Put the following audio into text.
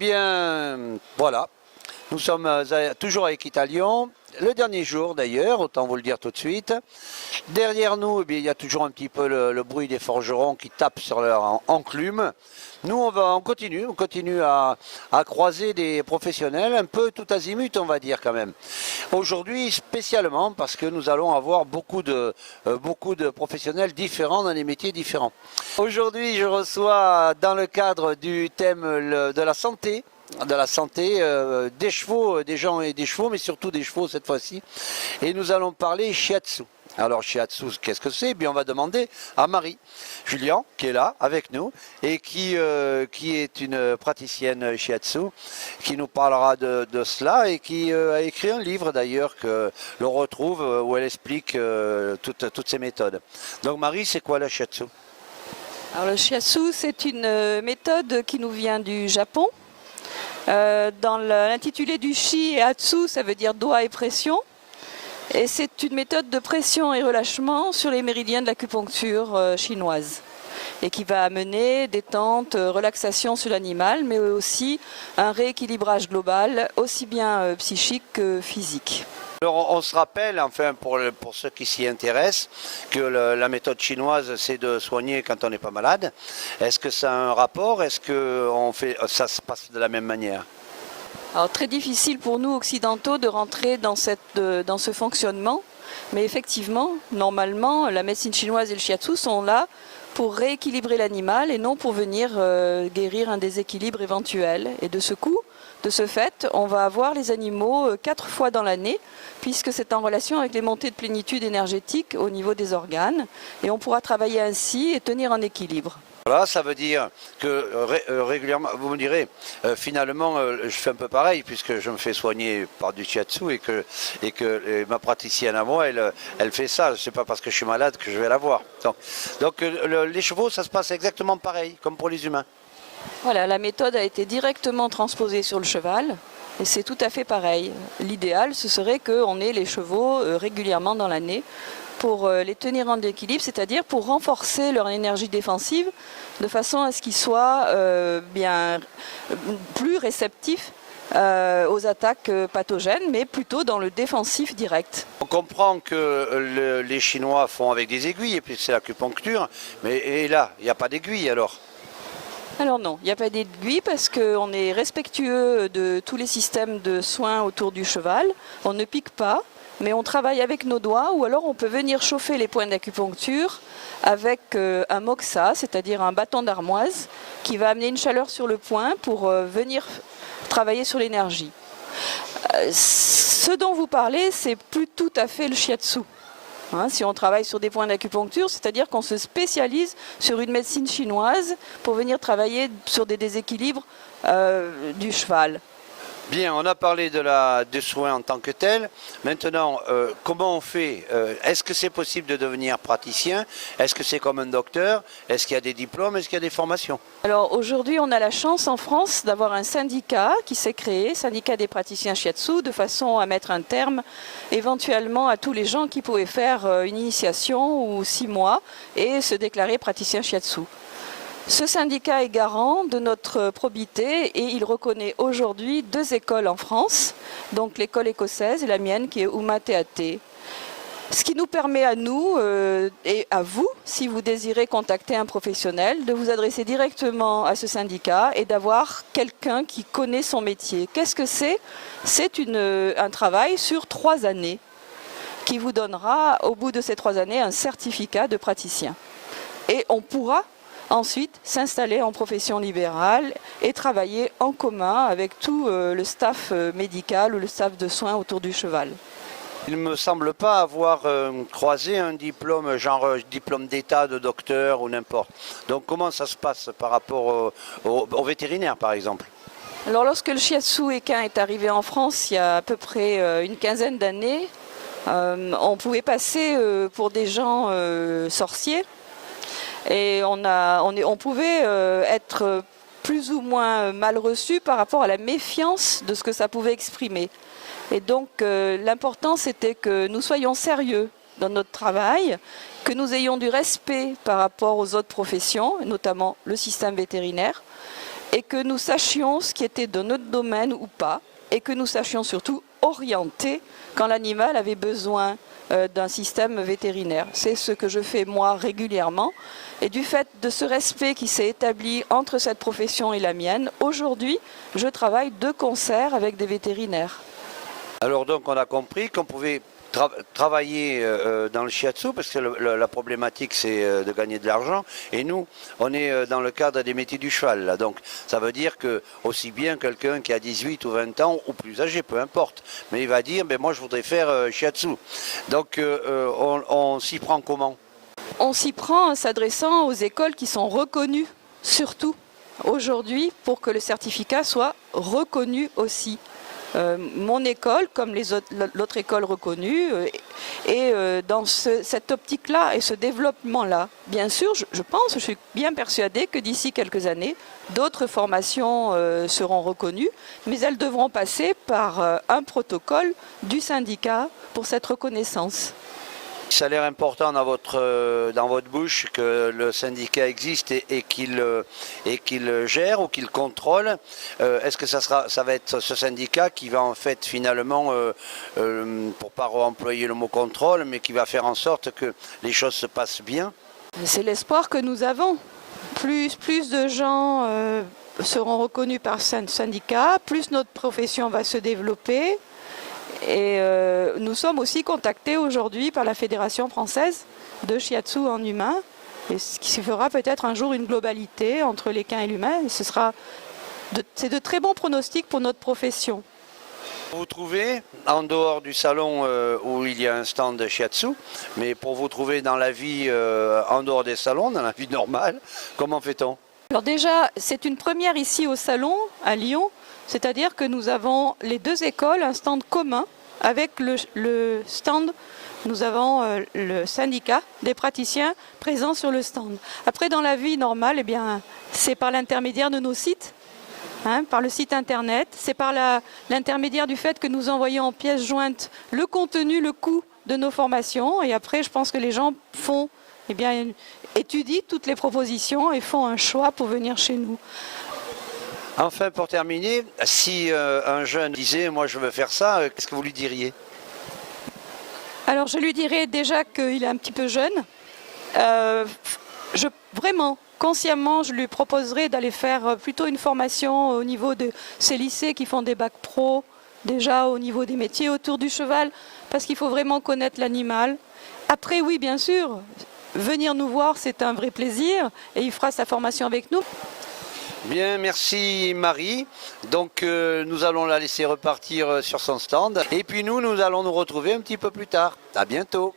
Bien, voilà, nous sommes toujours avec Italion. Le dernier jour d'ailleurs, autant vous le dire tout de suite. Derrière nous, eh bien, il y a toujours un petit peu le bruit des forgerons qui tapent sur leur enclume. Nous, on continue à croiser des professionnels, un peu tout azimut, on va dire quand même. Aujourd'hui, spécialement, parce que nous allons avoir beaucoup de professionnels différents dans des métiers différents. Aujourd'hui, je reçois, dans le cadre du thème de la santé, des chevaux, des gens et des chevaux, mais surtout des chevaux cette fois-ci. Et nous allons parler shiatsu. Alors shiatsu, qu'est-ce que c'est? Bien, on va demander à Marie Julien, qui est là avec nous et qui est une praticienne shiatsu, qui nous parlera de cela et qui a écrit un livre d'ailleurs que l'on retrouve où elle explique toutes ces méthodes. Donc Marie, c'est quoi la shiatsu? Alors le shiatsu, c'est une méthode qui nous vient du Japon. Dans l'intitulé du shi et atsu, ça veut dire doigt et pression. Et c'est une méthode de pression et relâchement sur les méridiens de l'acupuncture chinoise. Et qui va amener détente, relaxation sur l'animal, mais aussi un rééquilibrage global, aussi bien psychique que physique. Alors on se rappelle, enfin pour ceux qui s'y intéressent, que la méthode chinoise c'est de soigner quand on n'est pas malade. Est-ce que ça a un rapport? Est-ce que ça se passe de la même manière? Alors très difficile pour nous occidentaux de rentrer dans ce fonctionnement, mais effectivement, normalement, la médecine chinoise et le shiatsu sont là pour rééquilibrer l'animal et non pour venir guérir un déséquilibre éventuel. Et de ce fait, on va avoir les animaux 4 fois dans l'année, puisque c'est en relation avec les montées de plénitude énergétique au niveau des organes, et on pourra travailler ainsi et tenir un équilibre. Voilà, ça veut dire que régulièrement, vous me direz, finalement, je fais un peu pareil, puisque je me fais soigner par du shiatsu et que ma praticienne à moi, elle fait ça. C'est pas parce que je suis malade que je vais la voir. Donc les chevaux, ça se passe exactement pareil, comme pour les humains. Voilà, la méthode a été directement transposée sur le cheval et c'est tout à fait pareil. L'idéal, ce serait qu'on ait les chevaux régulièrement dans l'année pour les tenir en équilibre, c'est-à-dire pour renforcer leur énergie défensive de façon à ce qu'ils soient bien plus réceptifs aux attaques pathogènes, mais plutôt dans le défensif direct. On comprend que les Chinois font avec des aiguilles, et puis c'est l'acupuncture, mais là, il n'y a pas d'aiguille alors? Alors non, il n'y a pas d'aiguille parce qu'on est respectueux de tous les systèmes de soins autour du cheval. On ne pique pas, mais on travaille avec nos doigts ou alors on peut venir chauffer les points d'acupuncture avec un moxa, c'est-à-dire un bâton d'armoise qui va amener une chaleur sur le point pour venir travailler sur l'énergie. Ce dont vous parlez, c'est plus tout à fait le shiatsu. Si on travaille sur des points d'acupuncture, c'est-à-dire qu'on se spécialise sur une médecine chinoise pour venir travailler sur des déséquilibres du cheval. Bien, on a parlé des soins en tant que tel. Maintenant, comment on fait? Est-ce que c'est possible de devenir praticien? Est-ce que c'est comme un docteur? Est-ce qu'il y a des diplômes? Est-ce qu'il y a des formations? Alors aujourd'hui, on a la chance en France d'avoir un syndicat qui s'est créé, syndicat des praticiens shiatsu, de façon à mettre un terme éventuellement à tous les gens qui pouvaient faire une initiation ou 6 mois et se déclarer praticien shiatsu. Ce syndicat est garant de notre probité et il reconnaît aujourd'hui 2 écoles en France, donc l'école écossaise et la mienne qui est Umateate. Ce qui nous permet à nous et à vous, si vous désirez contacter un professionnel, de vous adresser directement à ce syndicat et d'avoir quelqu'un qui connaît son métier. Qu'est-ce que c'est? C'est un travail sur 3 années qui vous donnera au bout de ces 3 années un certificat de praticien. Et on pourra ensuite s'installer en profession libérale et travailler en commun avec tout le staff médical ou le staff de soins autour du cheval. Il ne me semble pas avoir croisé un diplôme, genre diplôme d'état de docteur ou n'importe. Donc comment ça se passe par rapport au vétérinaire par exemple? Alors lorsque le shiatsu équin est arrivé en France il y a à peu près une quinzaine d'années, on pouvait passer pour des gens sorciers. Et on pouvait être plus ou moins mal reçu par rapport à la méfiance de ce que ça pouvait exprimer. Et donc l'important c'était que nous soyons sérieux dans notre travail, que nous ayons du respect par rapport aux autres professions, notamment le système vétérinaire, et que nous sachions ce qui était de notre domaine ou pas, et que nous sachions surtout orienter quand l'animal avait besoin d'un système vétérinaire. C'est ce que je fais moi régulièrement. Et du fait de ce respect qui s'est établi entre cette profession et la mienne, aujourd'hui, je travaille de concert avec des vétérinaires. Alors donc on a compris qu'on pouvait travailler dans le shiatsu parce que la problématique c'est de gagner de l'argent et nous on est dans le cadre des métiers du cheval là. Donc ça veut dire que aussi bien quelqu'un qui a 18 ou 20 ans ou plus âgé, peu importe, mais il va dire ben moi je voudrais faire shiatsu. Donc on s'y prend comment? On s'y prend en s'adressant aux écoles qui sont reconnues, surtout aujourd'hui, pour que le certificat soit reconnu aussi. Mon école, comme l'autre école reconnue, est dans cette optique-là et ce développement-là. Bien sûr, je suis bien persuadée que d'ici quelques années, d'autres formations seront reconnues, mais elles devront passer par un protocole du syndicat pour cette reconnaissance. Ça a l'air important dans votre bouche que le syndicat existe et qu'il gère ou qu'il contrôle. Est-ce que ça va être ce syndicat qui va en fait finalement, pour pas employer le mot contrôle, mais qui va faire en sorte que les choses se passent bien? C'est l'espoir que nous avons. Plus de gens seront reconnus par ce syndicat, plus notre profession va se développer. Et nous sommes aussi contactés aujourd'hui par la Fédération française de shiatsu en humain, et ce qui fera peut-être un jour une globalité entre l'équin et l'humain. C'est de très bons pronostics pour notre profession. Vous trouvez en dehors du salon où il y a un stand de shiatsu, mais pour vous trouver dans la vie en dehors des salons, dans la vie normale, comment fait-on? Alors déjà, c'est une première ici au salon à Lyon. C'est-à-dire que nous avons les deux écoles, un stand commun avec le stand, nous avons le syndicat des praticiens présents sur le stand. Après, dans la vie normale, eh bien, c'est par l'intermédiaire de nos sites, par le site internet, c'est par l'intermédiaire du fait que nous envoyons en pièces jointes le contenu, le coût de nos formations. Et après, je pense que les gens étudient toutes les propositions et font un choix pour venir chez nous. Enfin, pour terminer, si un jeune disait « moi je veux faire ça », qu'est-ce que vous lui diriez? Alors je lui dirais déjà qu'il est un petit peu jeune. Vraiment, consciemment, je lui proposerais d'aller faire plutôt une formation au niveau de ces lycées qui font des bacs pro, déjà au niveau des métiers autour du cheval, parce qu'il faut vraiment connaître l'animal. Après, oui, bien sûr, venir nous voir, c'est un vrai plaisir et il fera sa formation avec nous. Bien, merci Marie. Donc nous allons la laisser repartir sur son stand. Et puis nous allons nous retrouver un petit peu plus tard. À bientôt.